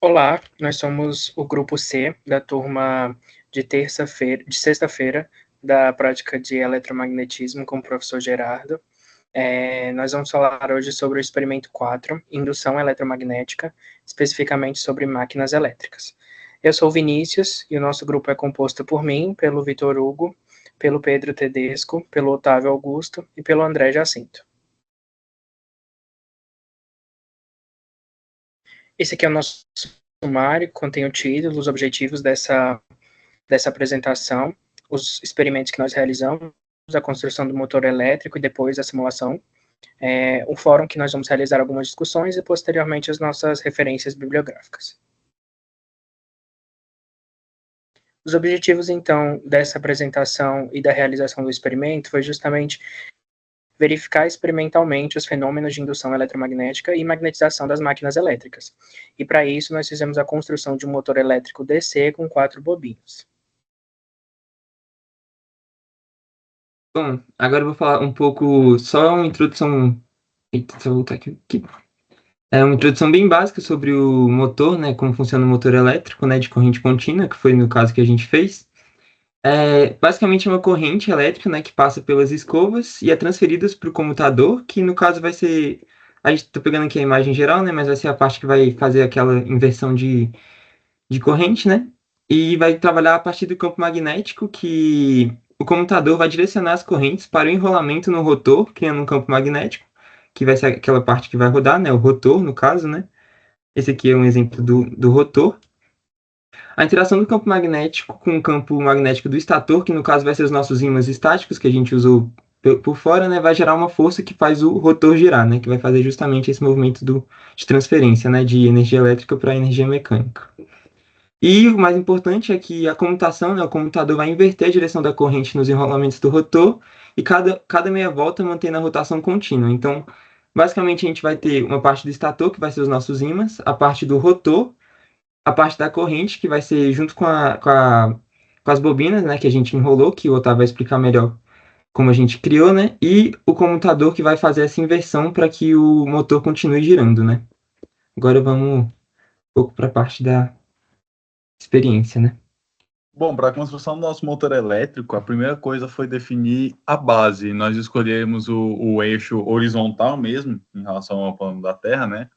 Olá, nós somos o grupo C da turma de sexta-feira, da prática de eletromagnetismo com o professor Gerardo. Nós vamos falar hoje sobre o experimento 4, indução eletromagnética, especificamente sobre máquinas elétricas. Eu sou o Vinícius e o nosso grupo é composto por mim, pelo Vitor Hugo, pelo Pedro Tedesco, pelo Otávio Augusto e pelo André Jacinto. Esse aqui é o nosso sumário, contém o título, os objetivos dessa apresentação, os experimentos que nós realizamos, a construção do motor elétrico e depois a simulação, um fórum que nós vamos realizar algumas discussões e posteriormente as nossas referências bibliográficas. Os objetivos, então, dessa apresentação e da realização do experimento foi justamente verificar experimentalmente os fenômenos de indução eletromagnética e magnetização das máquinas elétricas. E para isso nós fizemos a construção de um motor elétrico DC com 4 bobinas. Bom, agora eu vou falar um pouco, só uma introdução. Eita, deixa eu voltar aqui. É uma introdução bem básica sobre o motor, né? Como funciona o motor elétrico, né? De corrente contínua, que foi no caso que a gente fez. Basicamente é uma corrente elétrica, né? Que passa pelas escovas e é transferida para o comutador, que no caso vai ser. A gente tá pegando aqui a imagem geral, né? Mas vai ser a parte que vai fazer aquela inversão de corrente, né? E vai trabalhar a partir do campo magnético que o comutador vai direcionar as correntes para o enrolamento no rotor, criando um campo magnético, que vai ser aquela parte que vai rodar, né? O rotor, no caso, né? Esse aqui é um exemplo do rotor. A interação do campo magnético com o campo magnético do estator, que no caso vai ser os nossos ímãs estáticos, que a gente usou por fora, né? Vai gerar uma força que faz o rotor girar, né? Que vai fazer justamente esse movimento de transferência, né? De energia elétrica para energia mecânica. E o mais importante é que a comutação, né, o comutador vai inverter a direção da corrente nos enrolamentos do rotor e cada meia volta mantém a rotação contínua. Então, basicamente, a gente vai ter uma parte do estator, que vai ser os nossos ímãs, a parte do rotor, a parte da corrente, que vai ser junto com as bobinas, né, que a gente enrolou, que o Otávio vai explicar melhor como a gente criou, né, e o comutador que vai fazer essa inversão para que o motor continue girando, né. Agora vamos um pouco para a parte da experiência, né. Bom, para a construção do nosso motor elétrico, a primeira coisa foi definir a base. Nós escolhemos o eixo horizontal mesmo, em relação ao plano da Terra, né?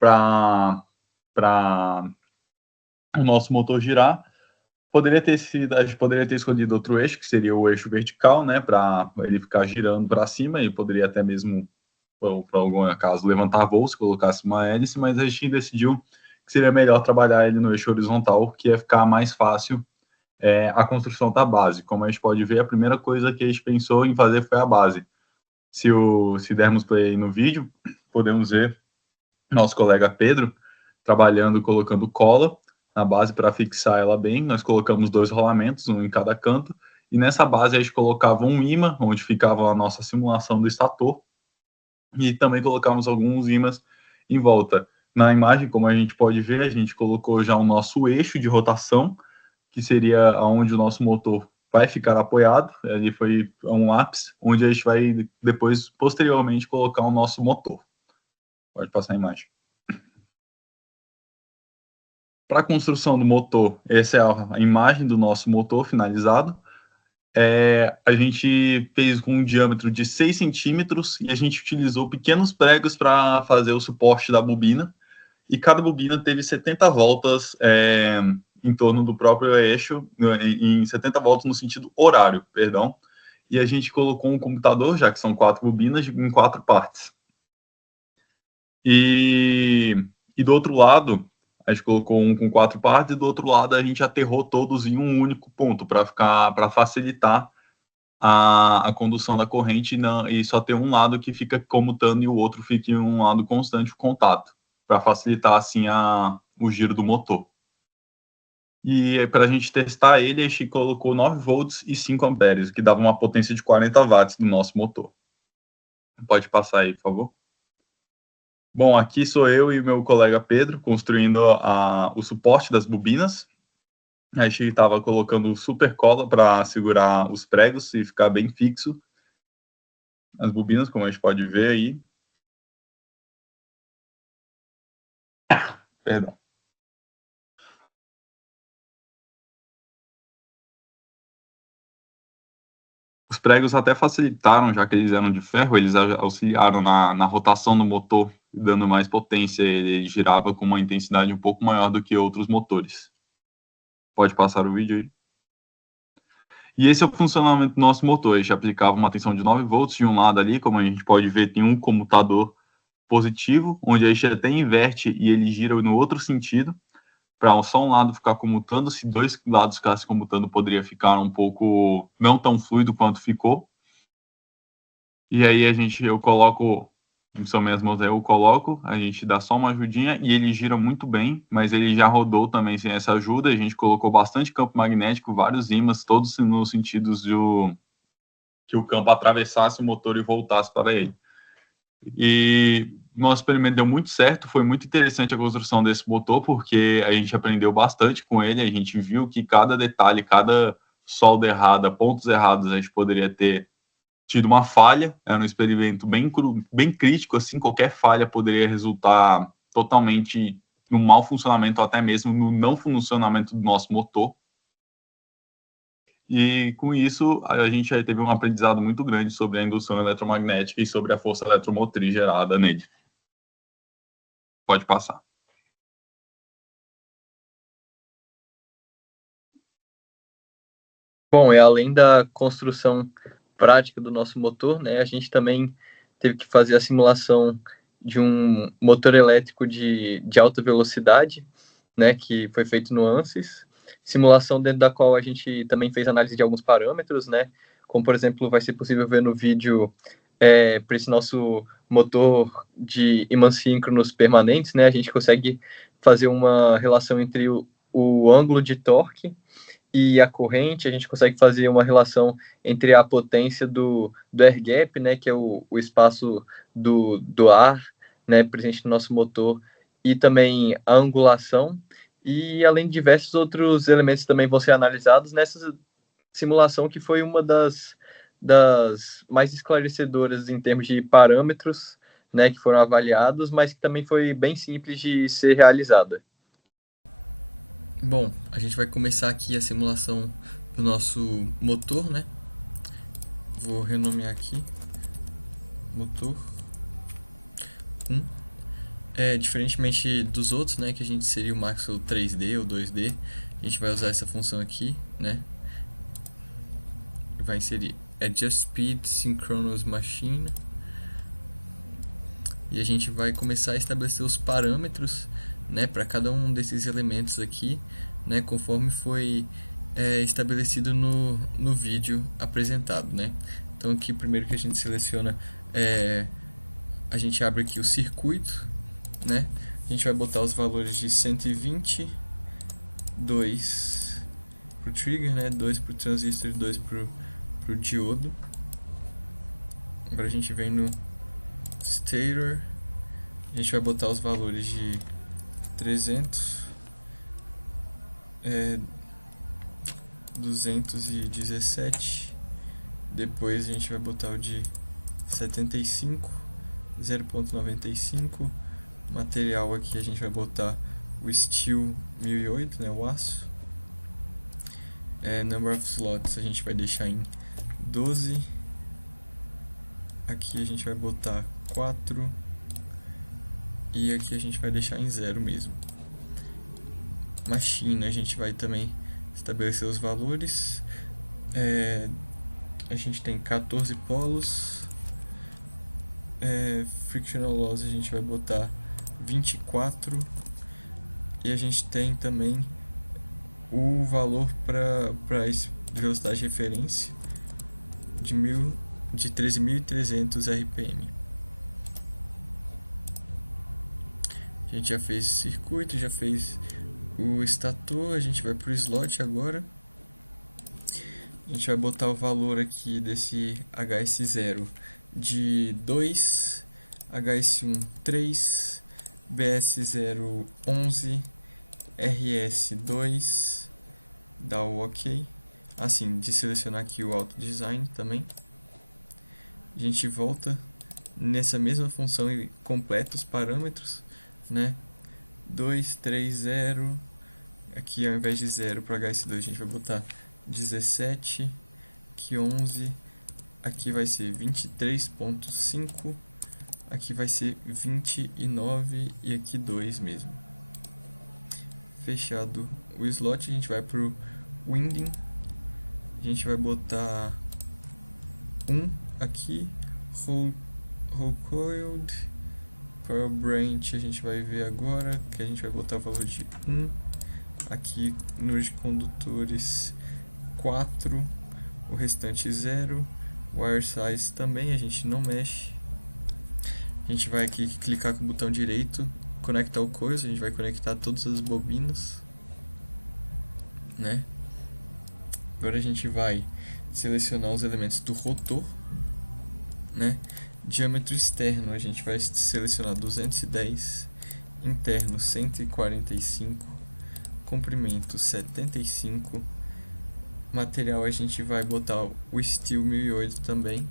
Para o nosso motor girar. A gente poderia ter escolhido outro eixo, que seria o eixo vertical, né? Para ele ficar girando para cima e poderia até mesmo, por algum acaso, levantar voo se colocasse uma hélice, mas a gente decidiu que seria melhor trabalhar ele no eixo horizontal, que ia ficar mais fácil a construção da base. Como a gente pode ver, a primeira coisa que a gente pensou em fazer foi a base. Se dermos play no vídeo, podemos ver nosso colega Pedro trabalhando, colocando cola na base para fixar ela bem. Nós colocamos 2 rolamentos, um em cada canto, e nessa base a gente colocava um ímã, onde ficava a nossa simulação do estator, e também colocamos alguns ímãs em volta. Na imagem, como a gente pode ver, a gente colocou já o nosso eixo de rotação, que seria onde o nosso motor vai ficar apoiado. Ali foi um ápice, onde a gente vai depois, posteriormente, colocar o nosso motor. Pode passar a imagem. Para a construção do motor, essa é a imagem do nosso motor finalizado. A gente fez com um diâmetro de 6 centímetros e a gente utilizou pequenos pregos para fazer o suporte da bobina. E cada bobina teve 70 voltas em torno do próprio eixo, em 70 voltas no sentido horário, perdão. E a gente colocou um computador, já que são 4 bobinas, em 4 partes. E do outro lado, a gente colocou um com 4 partes, e do outro lado a gente aterrou todos em um único ponto, para facilitar a condução da corrente e só ter um lado que fica comutando e o outro fica em um lado constante o contato, para facilitar assim o giro do motor. E para a gente testar ele, a gente colocou 9 volts e 5 amperes, que dava uma potência de 40 watts no nosso motor. Pode passar aí, por favor. Bom, aqui sou eu e o meu colega Pedro construindo o suporte das bobinas. A gente estava colocando super cola para segurar os pregos e ficar bem fixo as bobinas, como a gente pode ver aí. Perdão. pregos até facilitaram, já que eles eram de ferro, eles auxiliaram na rotação do motor, dando mais potência. Ele girava com uma intensidade um pouco maior do que outros motores. Pode passar o vídeo aí. E esse é o funcionamento do nosso motor. A gente aplicava uma tensão de 9 volts de um lado ali, como a gente pode ver, tem um comutador positivo, onde a gente até inverte e ele gira no outro sentido, para só um lado ficar comutando. Se dois lados ficassem comutando, poderia ficar um pouco não tão fluido quanto ficou. E aí eu coloco, são minhas mãos aí, eu coloco, a gente dá só uma ajudinha e ele gira muito bem, mas ele já rodou também sem essa ajuda. A gente colocou bastante campo magnético, vários ímãs, todos nos sentidos que o campo atravessasse o motor e voltasse para ele. E nosso experimento deu muito certo, foi muito interessante a construção desse motor, porque a gente aprendeu bastante com ele, a gente viu que cada detalhe, cada solda errada, pontos errados, a gente poderia ter tido uma falha. Era um experimento bem crítico, assim, qualquer falha poderia resultar totalmente no mau funcionamento, ou até mesmo no não funcionamento do nosso motor. E com isso, a gente já teve um aprendizado muito grande sobre a indução eletromagnética e sobre a força eletromotriz gerada nele. Pode passar. Bom, e além da construção prática do nosso motor, né, a gente também teve que fazer a simulação de um motor elétrico de alta velocidade, né, que foi feito no ANSYS, simulação dentro da qual a gente também fez análise de alguns parâmetros, né, como, por exemplo, vai ser possível ver no vídeo, para esse nosso motor de ímãs síncronos permanentes, né, a gente consegue fazer uma relação entre o ângulo de torque e a corrente. A gente consegue fazer uma relação entre a potência do air gap, né, que é o espaço do ar, né, presente no nosso motor, e também a angulação, e além de diversos outros elementos também vão ser analisados nessa simulação, que foi uma das mais esclarecedoras em termos de parâmetros, né, que foram avaliados, mas que também foi bem simples de ser realizada. Bom, a gente vai começar aqui a simulação do nosso motor, né? Vou renomear aqui, motor 1. Diferentemente dos outros, né, que a gente seria o Maxwell 3D ou 2D, a gente vai usar essa função aqui, né? Vai inserir Adjust Speed Synchronous Machine. E a gente vai começar a estabelecer os parâmetros, né, para cada um desses elementos aqui, né, conforme foi estabelecido no vídeo apresentado, né. Então aqui primeiro que a gente seleciona, a gente abre aqui o circuito, né, a gente vai botar os valores de 120, 2 para o trigger, né, 2 para o transistor e 2 para o diodo. Agora a gente vem no stator, a gente vai botar os valores de 300, 217, depois a gente vai botar o de 75, 0.95, material aqui a gente vai botar o Steel 1008, né, o aço. Number of slots a gente vai deixar em 12, aqui a gente vai botar 4 e aqui a gente vai deixar em 0 mesmo. Machine, a gente vai também estabelecer os valores. A gente tem 14 polos. Frictional loss a gente vai botar 24 e a gente tem também o valor para velocidade de referência de 13.300 RPM. A gente já fez esse circuito, já fez o estator, a gente vai para o slot agora. A gente vai botar o valor aqui desse HS0 de 2, HS1 3, BS0 11, RS2, dá o OK. Assim, de selecionar aqui o Auto Design também. A gente volta nessa mesma função e completa os parâmetros, né? 2, 3, 0. Aqui ao invés de 0 para HS2 a gente vai botar 17, aqui 11, aqui vai ser 23.5, aqui vai ser 29 e aqui 2 mesmo. Fechado o slot, a gente vai pro winding, a gente vai botar 1 aqui, whole coiled, power branch a gente vai ver agora, que a gente vai botar o valor de 1, aqui nos condutores 4, o restante 0, wire size também a gente não mexe. A gente vai aqui clicar com o botão direito, conectar o coisa, a gente vai conectar todas as bobinas, né? Agora a gente vai selecionar os elementos do rotor, né? Diâmetro externo a gente vai selecionar 210, interno 145, comprimento 75, material a gente vai botar o Steel 1008 também,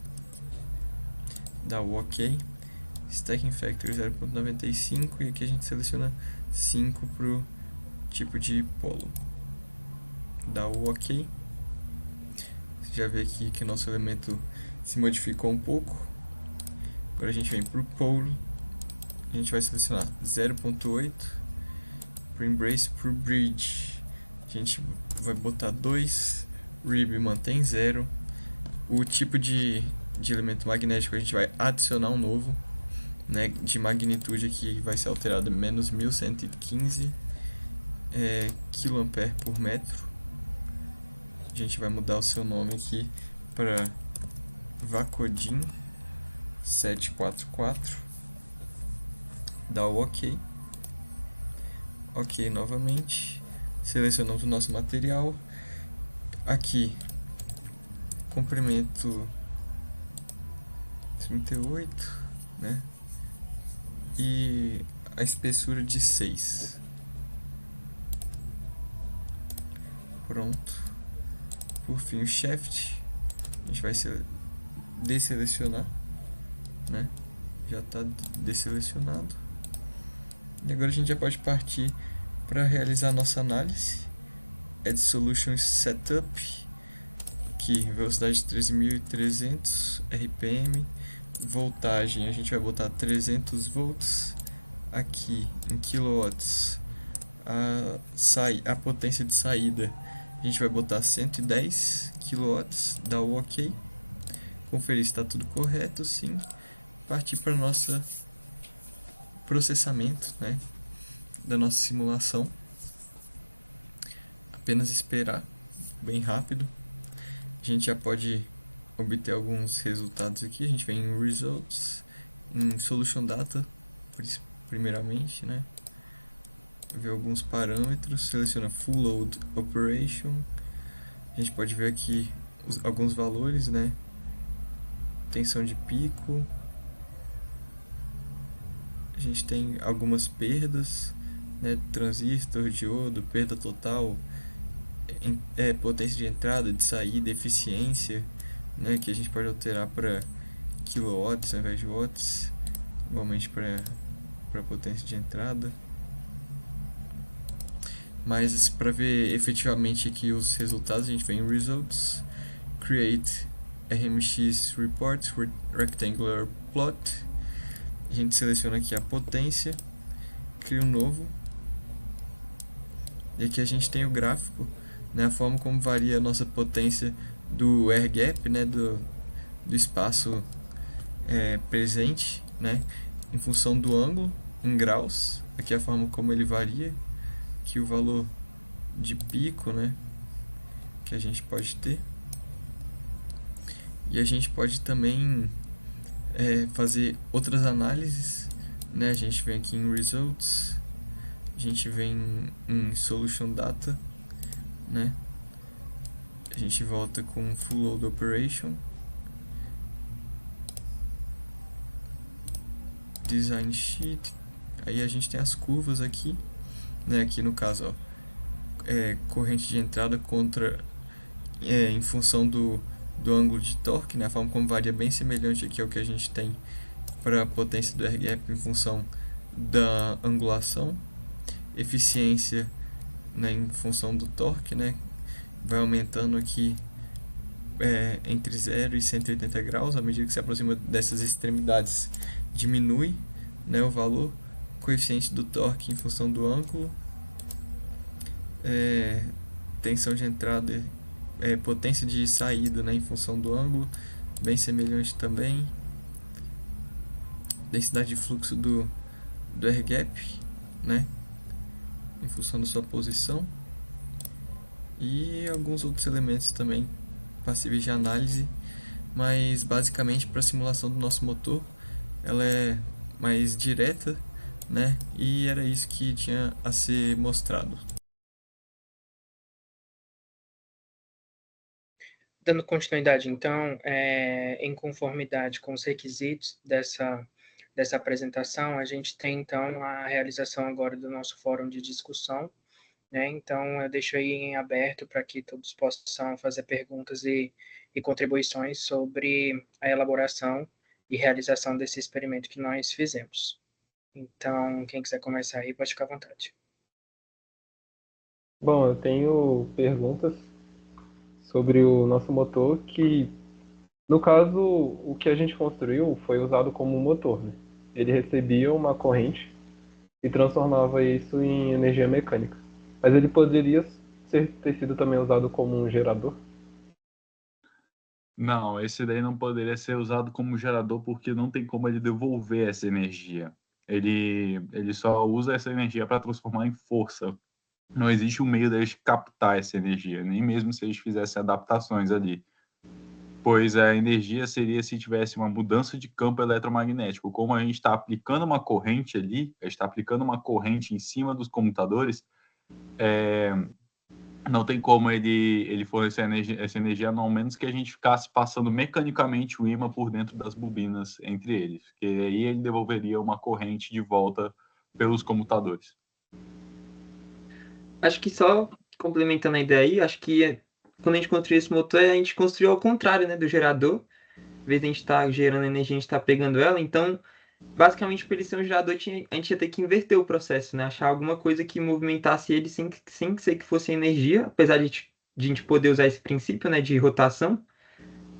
dá o OK, Stacking Factor 0.95 e aqui a gente seleciona 5 para o tipo de polo, dá o OK. Você já vê aqui que nosso elemento se modificou um pouco. Agora a gente vem para o pole, a gente vai selecionar 0.8, para embrace, para bridge a gente vai botar 2, rib mantém 0, o tipo de elemento magnético a gente vai adicionar um novo, né, de magnitude aqui vai ser alterado menos 1115 kA por metro. A gente vai mudar o seu nome aqui para Vacodin 744, dá o OK. OK novamente, selecionamos o nosso material, aqui comprimento 38, né, e a espessura de 6, pronto. Por fim o shaft, a gente vai desselecionar, né? Já está desselecionado. E agora a gente já pode partir para realizar a nossa análise. Add Solutions Setup, aqui velocidade 13.300 RPM, voltagem a gente vai botar 300 volts, aqui em kilowatts a potência de saída a gente vai botar 110 kW, dá o OK, conferir se está tudo correto, sim, partir para nossa processamento, né, da nossa simulação, apenas esperar, bem rápido. A gente já pode obter alguns resultados aqui, a gente vem em Results, em Solution Data, primeiramente, né, ver alguns parâmetros, seleciona Full Load Operation, a gente pode ver aqui alguns valores, né, tensão de pico, a gente tem algumas perdas, né, transistor, diodo, perda total, potência de entrada, de saída, eficiência, né, que a gente pode alterar para kilowatts ao invés de watts, igualmente para potência de entrada. Mas para ver efetivamente aqui os resultados, a gente vem em Results, Create RMX Report for Rectangular Plot, a gente seleciona aqui a potência, cria um novo, e aqui a gente tem o gráfico, né, a forma como varia a nossa potência do air gap, né, do espaço presente, né, em função do ângulo, em graus, aqui a forma como ele varia, aqui o valor de pico, né, que a gente pode ter, e a gente pode também fazer outras análises, né, a gente vem aqui em Results, a gente vem em Solution Data, né, a gente volta com Full Load Operation, Design Sheet, aí a gente tem as curvas aqui, né, aqui no caso, ó, corrente de entrada contra, em função do ângulo de torque, né, a forma como varia bem semelhante aqui ao que a gente tem para a potência do air gap em função da angulação, eficiência, né, em função do torque, né, vai aumentando aqui entre 0 e 180 graus. À medida que se aproxima dessas extremidades, diminui, né, o valor. Coeficiente do torque em função do ângulo. Tensão de entrada, potência de saída, né, em função do ângulo, bem semelhante também. Densidade de fluxo do air gap, né, em função da sua posição. E alguns outros elementos também passíveis de análise, mas basicamente para a simulação do nosso motor ela é mais direta, né, e era isso que tinha a ser mostrado. Dando continuidade, então, em conformidade com os requisitos dessa apresentação, a gente tem, então, a realização agora do nosso fórum de discussão, né? Então, eu deixo aí em aberto para que todos possam fazer perguntas e contribuições sobre a elaboração e realização desse experimento que nós fizemos. Então, quem quiser começar aí, pode ficar à vontade. Bom, eu tenho perguntas sobre o nosso motor que, no caso, o que a gente construiu foi usado como motor, né? Ele recebia uma corrente e transformava isso em energia mecânica. Mas ele poderia ter sido também usado como um gerador? Não, esse daí não poderia ser usado como gerador porque não tem como ele devolver essa energia. Ele só usa essa energia para transformar em força. Não existe um meio deles captar essa energia, nem mesmo se eles fizessem adaptações ali. Pois a energia seria se tivesse uma mudança de campo eletromagnético. Como a gente está aplicando uma corrente ali, a gente está aplicando uma corrente em cima dos comutadores, não tem como ele fornecer essa energia, ao menos que a gente ficasse passando mecanicamente o ímã por dentro das bobinas entre eles, que aí ele devolveria uma corrente de volta pelos comutadores. Acho que só complementando a ideia aí, acho que quando a gente construiu esse motor, a gente construiu ao contrário, né, do gerador. Em vez de a gente estar gerando energia, a gente está pegando ela. Então, basicamente, para ele ser um gerador, a gente ia ter que inverter o processo, né? Achar alguma coisa que movimentasse ele sem ser que fosse energia, apesar de a gente poder usar esse princípio, né, de rotação.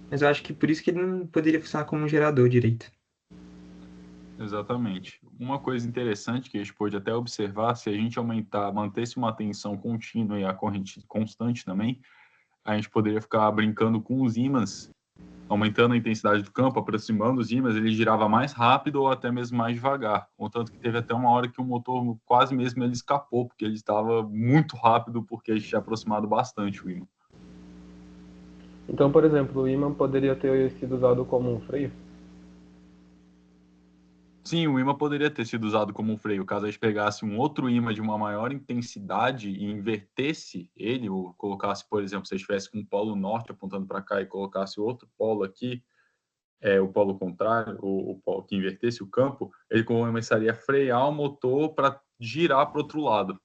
Mas eu acho que por isso que ele não poderia funcionar como um gerador direito. Exatamente. Uma coisa interessante que a gente pode até observar, se a gente mantesse uma tensão contínua e a corrente constante também, a gente poderia ficar brincando com os ímãs, aumentando a intensidade do campo, aproximando os ímãs, ele girava mais rápido ou até mesmo mais devagar. Contanto que teve até uma hora que o motor quase mesmo ele escapou, porque ele estava muito rápido, porque a gente tinha aproximado bastante o ímã. Então, por exemplo, o ímã poderia ter sido usado como um freio? Sim, o ímã poderia ter sido usado como um freio. Caso a gente pegasse um outro ímã de uma maior intensidade e invertesse ele, ou colocasse, por exemplo, se a gente estivesse com um polo norte apontando para cá e colocasse outro polo aqui, o polo contrário, o polo que invertesse o campo, ele começaria a frear o motor para girar para o outro lado.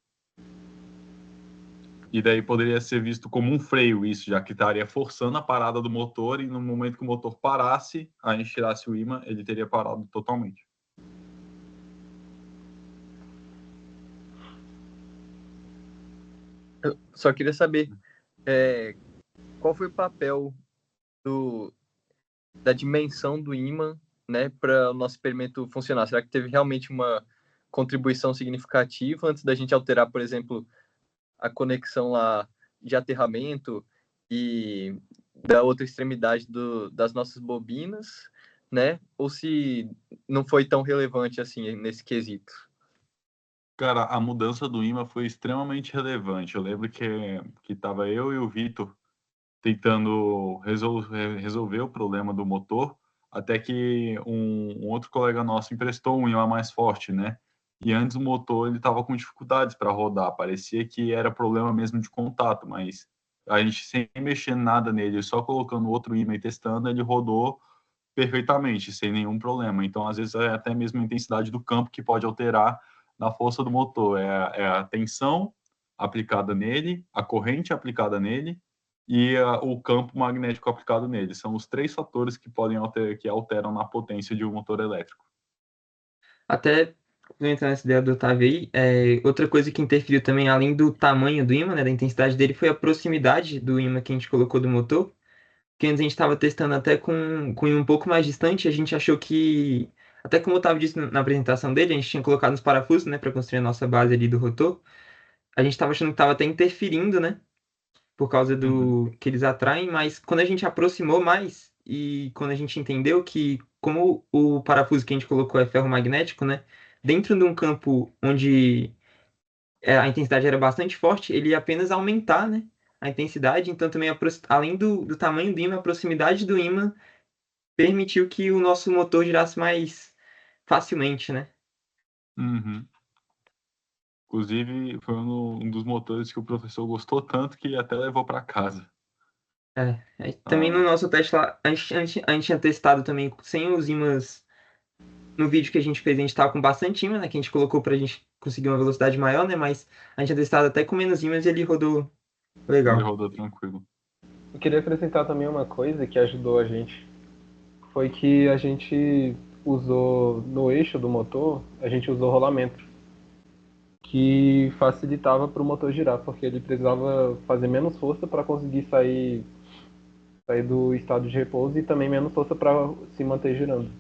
E daí poderia ser visto como um freio isso, já que estaria forçando a parada do motor e no momento que o motor parasse, a gente tirasse o ímã, ele teria parado totalmente. Eu só queria saber qual foi o papel da dimensão do ímã, né, para o nosso experimento funcionar. Será que teve realmente uma contribuição significativa antes da gente alterar, por exemplo, a conexão lá de aterramento e da outra extremidade das nossas bobinas, né? Ou se não foi tão relevante assim nesse quesito? Cara, a mudança do ímã foi extremamente relevante. Eu lembro que estava eu e o Vitor tentando resolver o problema do motor, até que um outro colega nosso emprestou um ímã mais forte, né? E antes o motor ele estava com dificuldades para rodar, parecia que era problema mesmo de contato, mas a gente sem mexer nada nele, só colocando outro ímã e testando, ele rodou perfeitamente, sem nenhum problema. Então, às vezes, é até mesmo a intensidade do campo que pode alterar na força do motor. É a tensão aplicada nele, a corrente aplicada nele e o campo magnético aplicado nele. São os três fatores que podem que alteram na potência de um motor elétrico. Até complementando essa ideia do Otávio aí, outra coisa que interferiu também, além do tamanho do ímã, né, da intensidade dele, foi a proximidade do ímã que a gente colocou do motor. que antes a gente estava testando até com um pouco mais distante, a gente achou que, até como o Otávio disse na apresentação dele, a gente tinha colocado nos parafusos, né, para construir a nossa base ali do rotor, a gente estava achando que estava até interferindo, né, por causa Uhum. do que eles atraem, mas quando a gente aproximou mais e quando a gente entendeu que como o parafuso que a gente colocou é ferromagnético, né, dentro de um campo onde a intensidade era bastante forte, ele ia apenas aumentar, né, a intensidade, então também além do tamanho do ímã, a proximidade do ímã permitiu que o nosso motor girasse mais facilmente, né? Uhum. Inclusive, foi um dos motores que o professor gostou tanto que até levou para casa. Aí também no Ah, nosso teste lá, a gente tinha testado também sem os ímãs. No vídeo que a gente fez, a gente tava com bastante ímã, né? Que a gente colocou pra gente conseguir uma velocidade maior, né? Mas a gente tinha testado até com menos ímãs e ele rodou ele legal. rodou tranquilo. Eu queria acrescentar também uma coisa que ajudou a gente. Foi que a gente usou, no eixo do motor, a gente usou rolamento, que facilitava para o motor girar, porque ele precisava fazer menos força para conseguir sair do estado de repouso e também menos força para se manter girando.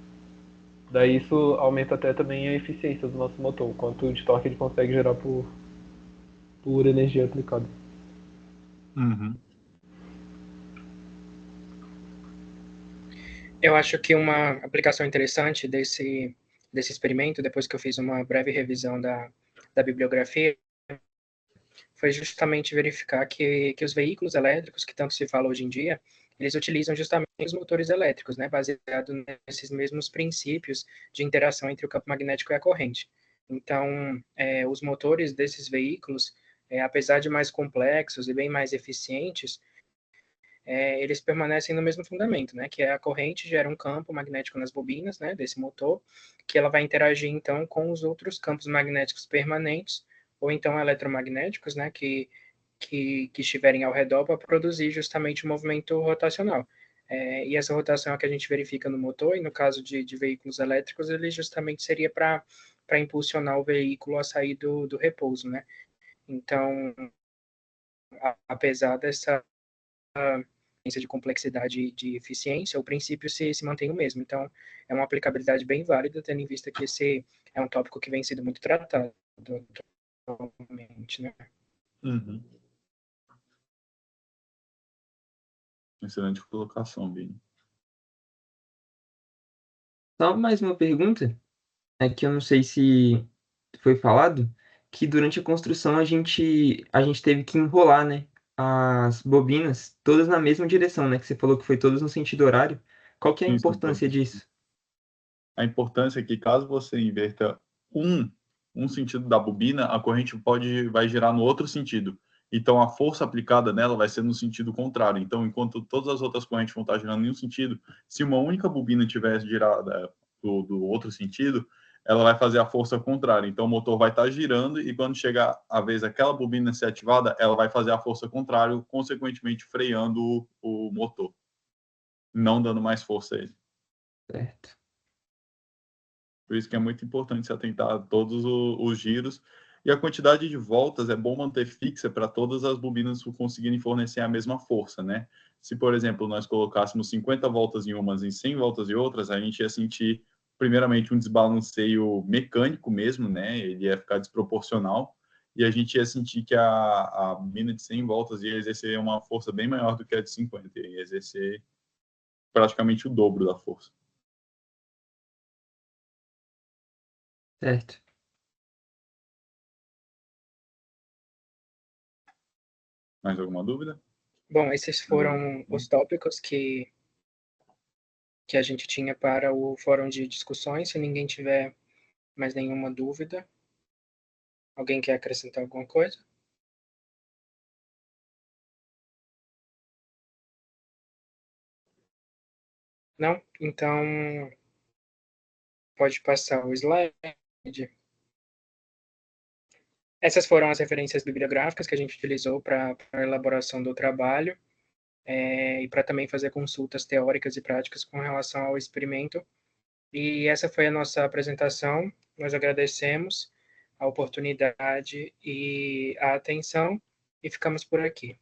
Daí isso aumenta até também a eficiência do nosso motor, o quanto de torque ele consegue gerar por energia aplicada. Uhum. Eu acho que uma aplicação interessante desse experimento, depois que eu fiz uma breve revisão da bibliografia, foi justamente verificar que os veículos elétricos, que tanto se fala hoje em dia, eles utilizam justamente os motores elétricos, né, baseado nesses mesmos princípios de interação entre o campo magnético e a corrente. Então, os motores desses veículos, apesar de mais complexos e bem mais eficientes, eles permanecem no mesmo fundamento, né, que é a corrente gera um campo magnético nas bobinas, né, desse motor, que ela vai interagir, então, com os outros campos magnéticos permanentes, ou então eletromagnéticos, né, que estiverem ao redor para produzir justamente o movimento rotacional. E essa rotação é que a gente verifica no motor, e no caso de veículos elétricos, ele justamente seria para impulsionar o veículo a sair do repouso, né? Então, apesar dessa de complexidade e de eficiência, o princípio se mantém o mesmo. Então, é uma aplicabilidade bem válida, tendo em vista que esse é um tópico que vem sendo muito tratado atualmente, né? Uhum. Excelente colocação, Vini. Só mais uma pergunta, é que eu não sei se foi falado, que durante a construção a gente teve que enrolar, né, as bobinas todas na mesma direção, né, que você falou que foi todas no sentido horário. Qual que é a Isso, importância disso? a importância é que caso você inverta um, um sentido da bobina, a corrente vai girar no outro sentido. Então, a força aplicada nela vai ser no sentido contrário. Então, enquanto todas as outras correntes vão estar girando em um sentido, se uma única bobina tivesse girada do outro sentido, ela vai fazer a força contrária. Então, o motor vai estar girando e quando chegar a vez aquela bobina ser ativada, ela vai fazer a força contrária, consequentemente freando o motor, não dando mais força a ele. Certo. Por isso que é muito importante se atentar a todos os giros. E a quantidade de voltas é bom manter fixa para todas as bobinas conseguirem fornecer a mesma força, né? Se, por exemplo, nós colocássemos 50 voltas em umas e 100 voltas em outras, a gente ia sentir, primeiramente, um desbalanceio mecânico mesmo, né? Ele ia ficar desproporcional. E a gente ia sentir que a bobina de 100 voltas ia exercer uma força bem maior do que a de 50. Ia exercer praticamente o dobro da força. Certo. Mais alguma dúvida? Bom, esses foram os tópicos que a gente tinha para o fórum de discussões. Se ninguém tiver mais nenhuma dúvida, alguém quer acrescentar alguma coisa? Não? Então, pode passar o slide. Essas foram as referências bibliográficas que a gente utilizou para a elaboração do trabalho, e para também fazer consultas teóricas e práticas com relação ao experimento. E essa foi a nossa apresentação. Nós agradecemos a oportunidade e a atenção e ficamos por aqui.